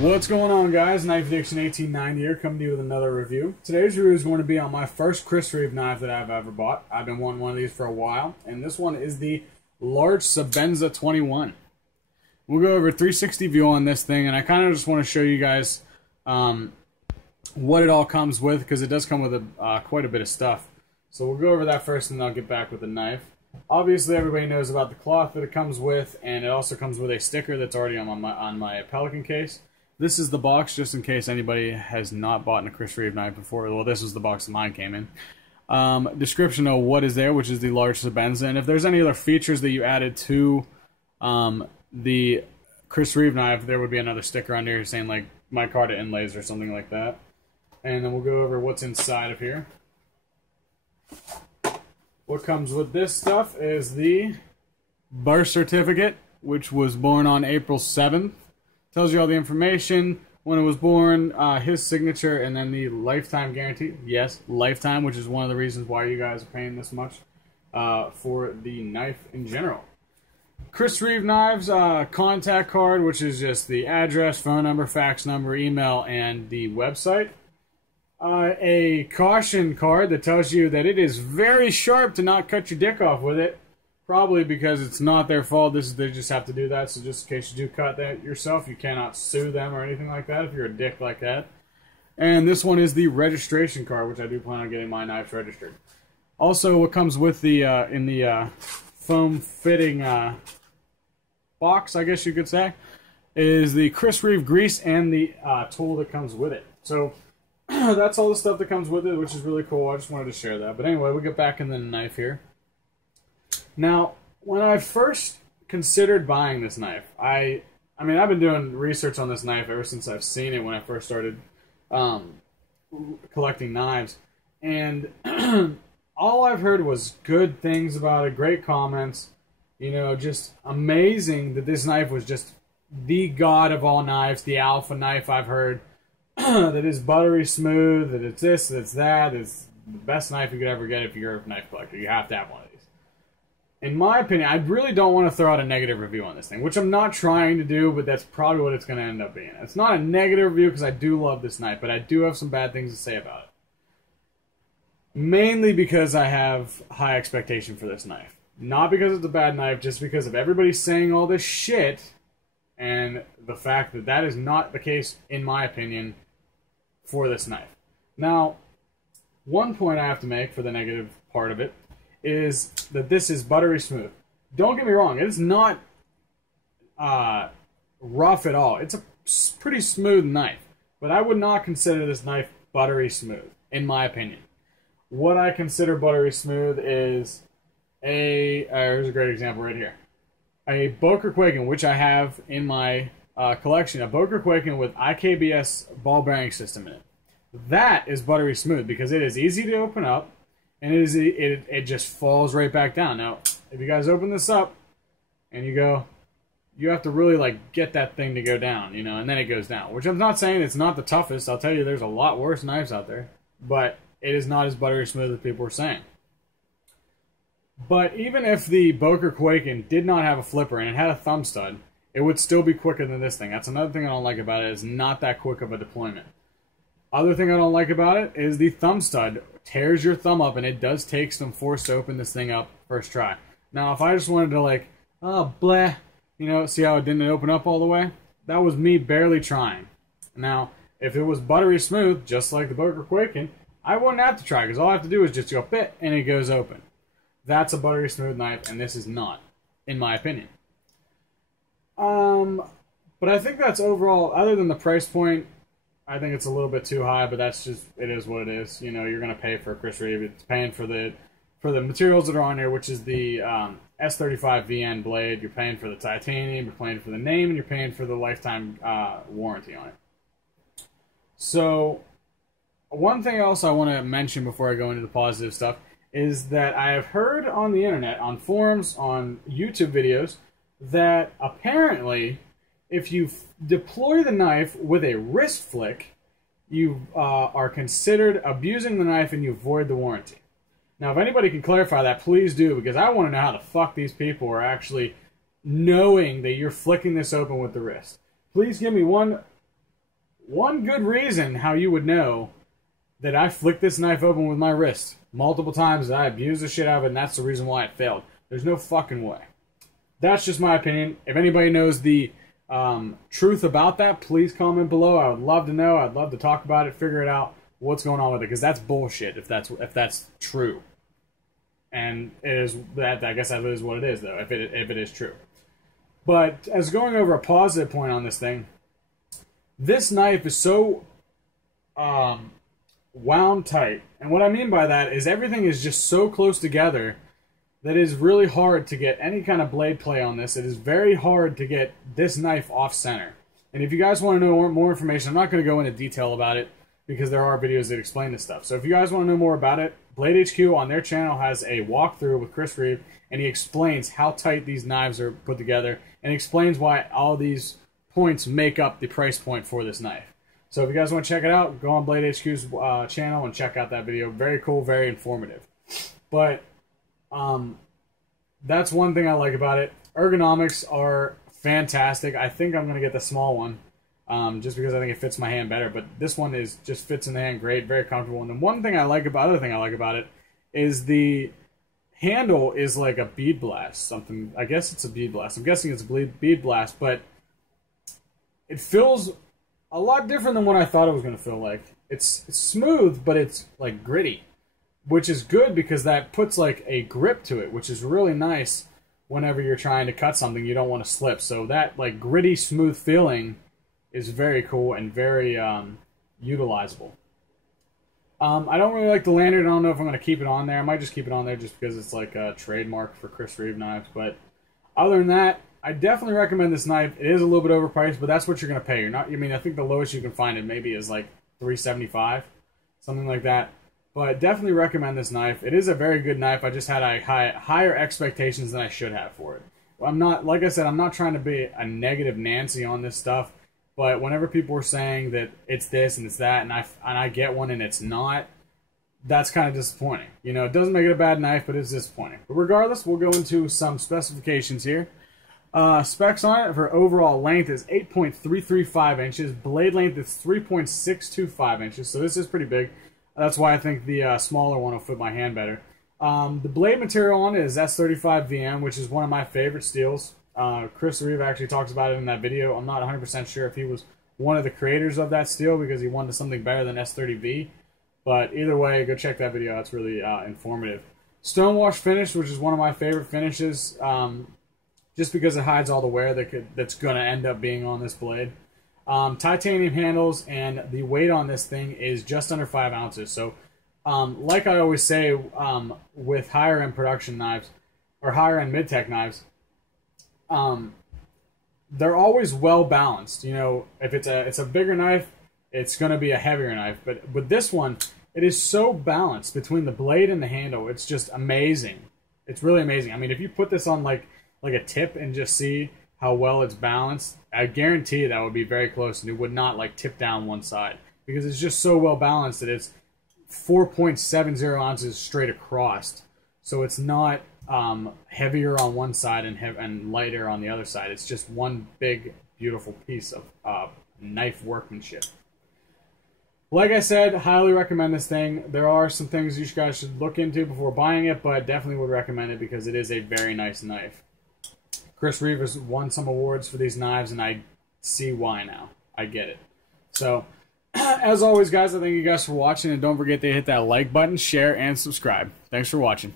What's going on, guys? Knife Addiction 1890 here, coming to you with another review. Today's review is going to be on my first Reeve knife that I've ever bought. I've been wanting one of these for a while, and this one is the large Sebenza 21. We'll go over a 360 view on this thing, and I kind of just want to show you guys what it all comes with, because it does come with quite a bit of stuff. So we'll go over that first, and then I'll get back with the knife. Obviously, everybody knows about the cloth that it comes with, and it also comes with a sticker that's already on my Pelican case. This is the box, just in case anybody has not bought a Reeve knife before. Well, this was the box that mine came in. Description of what is there, which is the large Sebenza. And if there's any other features that you added to the Reeve knife, there would be another sticker on there saying, like, micarta inlays or something like that. And then we'll go over what's inside of here. What comes with this stuff is the birth certificate, which was born on April 7th. Tells you all the information, when it was born, his signature, and then the lifetime guarantee. Yes, lifetime, which is one of the reasons why you guys are paying this much for the knife in general. Reeve Knives contact card, which is just the address, phone number, fax number, email, and the website. A caution card that tells you that it is very sharp to not cut your dick off with it. Probably because it's not their fault. They just have to do that. So just in case you do cut that yourself, you cannot sue them or anything like that if you're a dick like that. And this one is the registration card, which I do plan on getting my knives registered. Also, what comes with the in the foam fitting box, I guess you could say, is the Reeve grease and the tool that comes with it. So that's all the stuff that comes with it, which is really cool. I just wanted to share that. But anyway, we'll get back in the knife here. Now, when I first considered buying this knife, I mean, I've been doing research on this knife ever since I've seen it when I first started collecting knives. And all I've heard was good things about it, great comments, you know, just amazing that this knife was just the god of all knives, the alpha knife I've heard, that is buttery smooth, that it's this, that it's that, it's the best knife you could ever get if you're a knife collector. You have to have one of these. In my opinion, I really don't want to throw out a negative review on this thing, which I'm not trying to do, but that's probably what it's going to end up being. It's not a negative review because I do love this knife, but I do have some bad things to say about it. Mainly because I have high expectation for this knife. Not because it's a bad knife, just because of everybody saying all this shit, and the fact that that is not the case, in my opinion, for this knife. Now, one point I have to make for the negative part of it is that this is buttery smooth. Don't get me wrong, it's not rough at all. It's a pretty smooth knife, but I would not consider this knife buttery smooth, in my opinion. What I consider buttery smooth is here's a great example right here. A Boker Quaken, which I have in my collection, a Boker Quaken with IKBS ball bearing system in it. That is buttery smooth because it is easy to open up, and it just falls right back down. Now, if you guys open this up and you go, you have to really like get that thing to go down, you know, and then it goes down. Which I'm not saying it's not the toughest. I'll tell you, there's a lot worse knives out there, but it is not as buttery smooth as people were saying. But even if the Boker Quaken did not have a flipper and it had a thumb stud, it would still be quicker than this thing. That's another thing I don't like about it, is not that quick of a deployment. Other thing I don't like about it is the thumb stud tears your thumb up, and it does take some force to open this thing up first try. Now, if I just wanted to like, oh, bleh, you know, see how it didn't open up all the way? That was me barely trying. Now, if it was buttery smooth, just like the Boker Quaken, I wouldn't have to try, because all I have to do is just go bit, and it goes open. That's a buttery smooth knife, and this is not, in my opinion. But I think that's overall, other than the price point, I think it's a little bit too high, but that's just, it is what it is. You know, you're going to pay for Reeve. It's paying for the materials that are on here, which is the S35 VN blade. You're paying for the titanium, you're paying for the name, and you're paying for the lifetime warranty on it. So, one thing else I want to mention before I go into the positive stuff is that I have heard on the internet, on forums, on YouTube videos, that apparently if you deploy the knife with a wrist flick, you are considered abusing the knife and you void the warranty. Now, if anybody can clarify that, please do, because I want to know how the fuck these people are actually knowing that you're flicking this open with the wrist. Please give me one good reason how you would know that I flicked this knife open with my wrist multiple times, that I abused the shit out of it, and that's the reason why it failed. There's no fucking way. That's just my opinion. If anybody knows the truth about that, please comment below. I would love to know. I'd love to talk about it, figure it out, what's going on with it, because that's bullshit if that's true. And it is that, I guess that is what it is, though, if it is true. But as going over a positive point on this thing, this knife is so wound tight. And what I mean by that is everything is just so close together that it is really hard to get any kind of blade play on this. It is very hard to get this knife off center. And if you guys want to know more information, I'm not going to go into detail about it because there are videos that explain this stuff. So if you guys want to know more about it, Blade HQ on their channel has a walkthrough with Chris Reeve, and he explains how tight these knives are put together, and explains why all these points make up the price point for this knife. So if you guys want to check it out, go on Blade HQ's channel and check out that video. Very cool, very informative. But that's one thing I like about it. Ergonomics are fantastic. I think I'm going to get the small one. Just because I think it fits my hand better, but this one just fits in the hand great, very comfortable. And the other thing I like about it is the handle is like a bead blast, something. I guess it's a bead blast. I'm guessing it's a bead blast, but it feels a lot different than what I thought it was going to feel like. It's smooth, but it's like gritty, which is good because that puts like a grip to it, which is really nice whenever you're trying to cut something you don't want to slip. So that like gritty, smooth feeling is very cool and very utilizable. I don't really like the lanyard. I don't know if I'm going to keep it on there. I might just keep it on there just because it's like a trademark for Chris Reeve knives. But other than that, I definitely recommend this knife. It is a little bit overpriced, but that's what you're going to pay. You're not. I mean, I think the lowest you can find it maybe is like $375, something like that. But definitely recommend this knife. It is a very good knife. I just had higher expectations than I should have for it. I'm not, like I said, I'm not trying to be a negative Nancy on this stuff. But whenever people are saying that it's this and it's that, and I get one and it's not, that's kind of disappointing. You know, it doesn't make it a bad knife, but it's disappointing. But regardless, we'll go into some specifications here. Specs on it for overall length is 8.335 inches. Blade length is 3.625 inches, so this is pretty big. That's why I think the smaller one will fit my hand better. The blade material on it is S35 VM, which is one of my favorite steels. Chris Reeve actually talks about it in that video. I'm not 100% sure if he was one of the creators of that steel because he wanted something better than S30V. But either way, go check that video. It's really informative. Stonewash finish, which is one of my favorite finishes, just because it hides all the wear that's going to end up being on this blade. Titanium handles, and the weight on this thing is just under 5 ounces. So, like I always say with higher-end production knives, or higher-end mid-tech knives, they're always well balanced. You know, if it's a bigger knife, it's going to be a heavier knife. But with this one, it is so balanced between the blade and the handle. It's just amazing. It's really amazing. I mean, if you put this on like a tip and just see how well it's balanced, I guarantee that would be very close, and it would not like tip down one side because it's just so well balanced that it's 4.70 ounces straight across. So it's not heavier on one side and lighter on the other side. It's just one big, beautiful piece of knife workmanship. Like I said, highly recommend this thing. There are some things you guys should look into before buying it, but definitely would recommend it because it is a very nice knife. Chris Reeve has won some awards for these knives, and I see why now. I get it. So, as always, guys, I thank you guys for watching, and don't forget to hit that like button, share, and subscribe. Thanks for watching.